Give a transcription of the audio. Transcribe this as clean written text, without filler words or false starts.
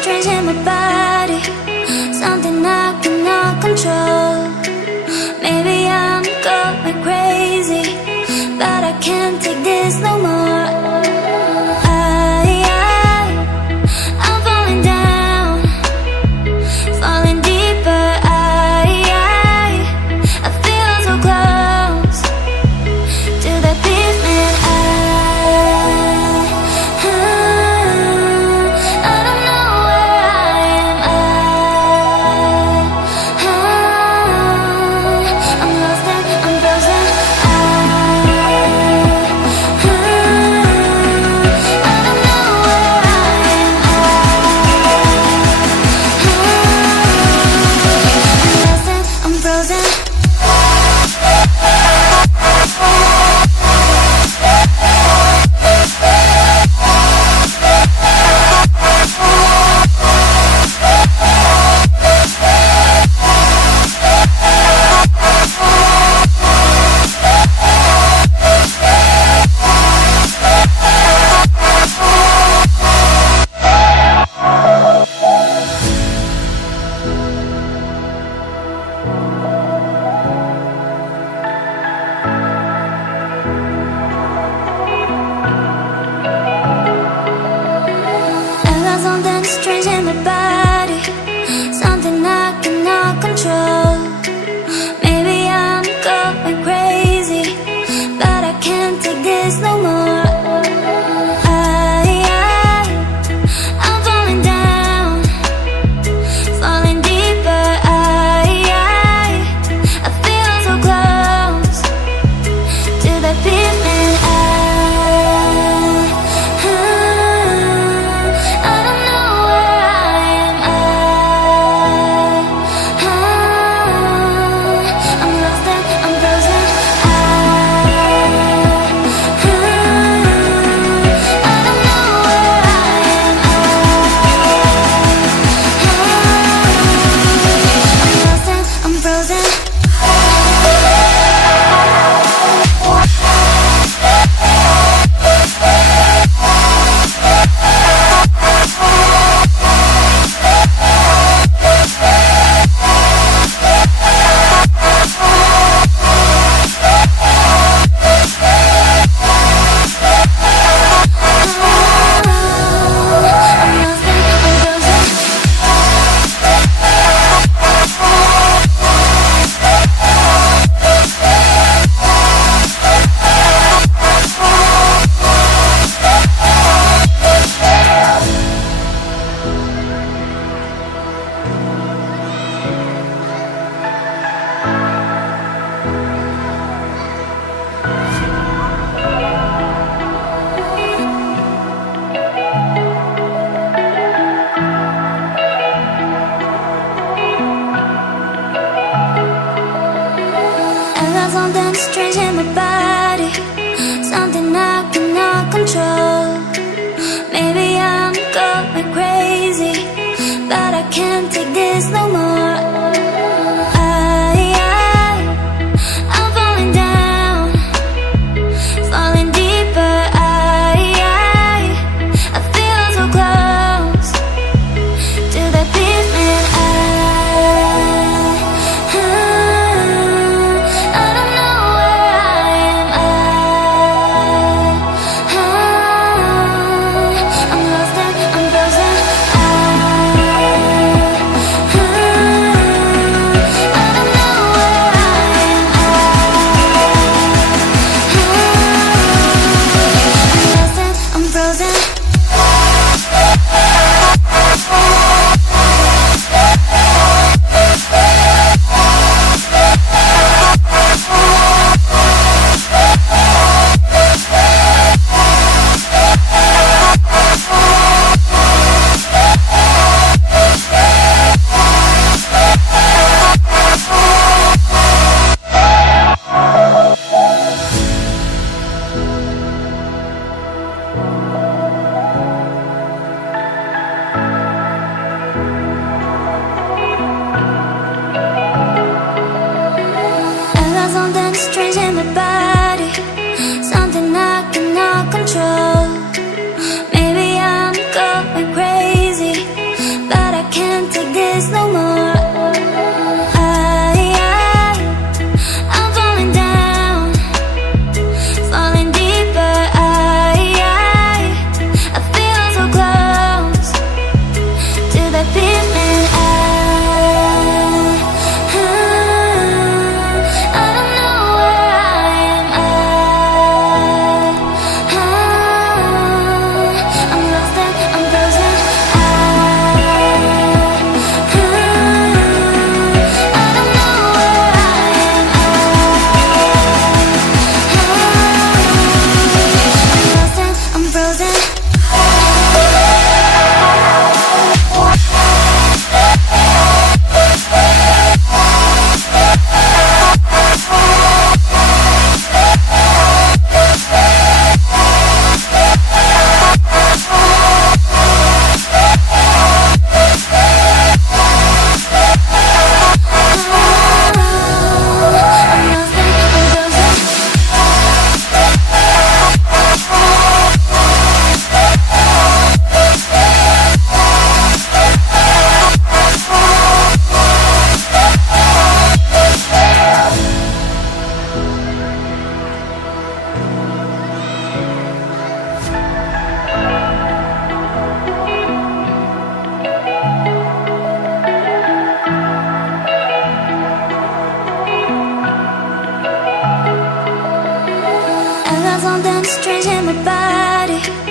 strange in my body, something I cannot control. Maybe I'm going crazy, but I can't take this no more. I'm falling down, falling deeper. I feel so close to the pavement. I don't know where I am. I'm lost and I'm frozen. I don't know where I am. I'm lost and I'm frozen. Something strange in my body, something I cannot control. Maybe I'm going crazy, but I can't take this no more. I'm falling down, falling deeper. I feel so close to the pavement. I don't know where I am. I'm lost and I'm frozen. I don't know where I am. I'm lost and I'm frozen. Something strange in my body, something I cannot control. Maybe I'm going crazy, but I can't take this no more. I'm falling down, falling deeper. I feel so close to the pavement. I don't know where I am. I'm lost and I'm frozen. I don't know where I am. I'm lost and I'm frozen. Something strange in my body, something I cannot control. Maybe I'm going crazy, strange in my body.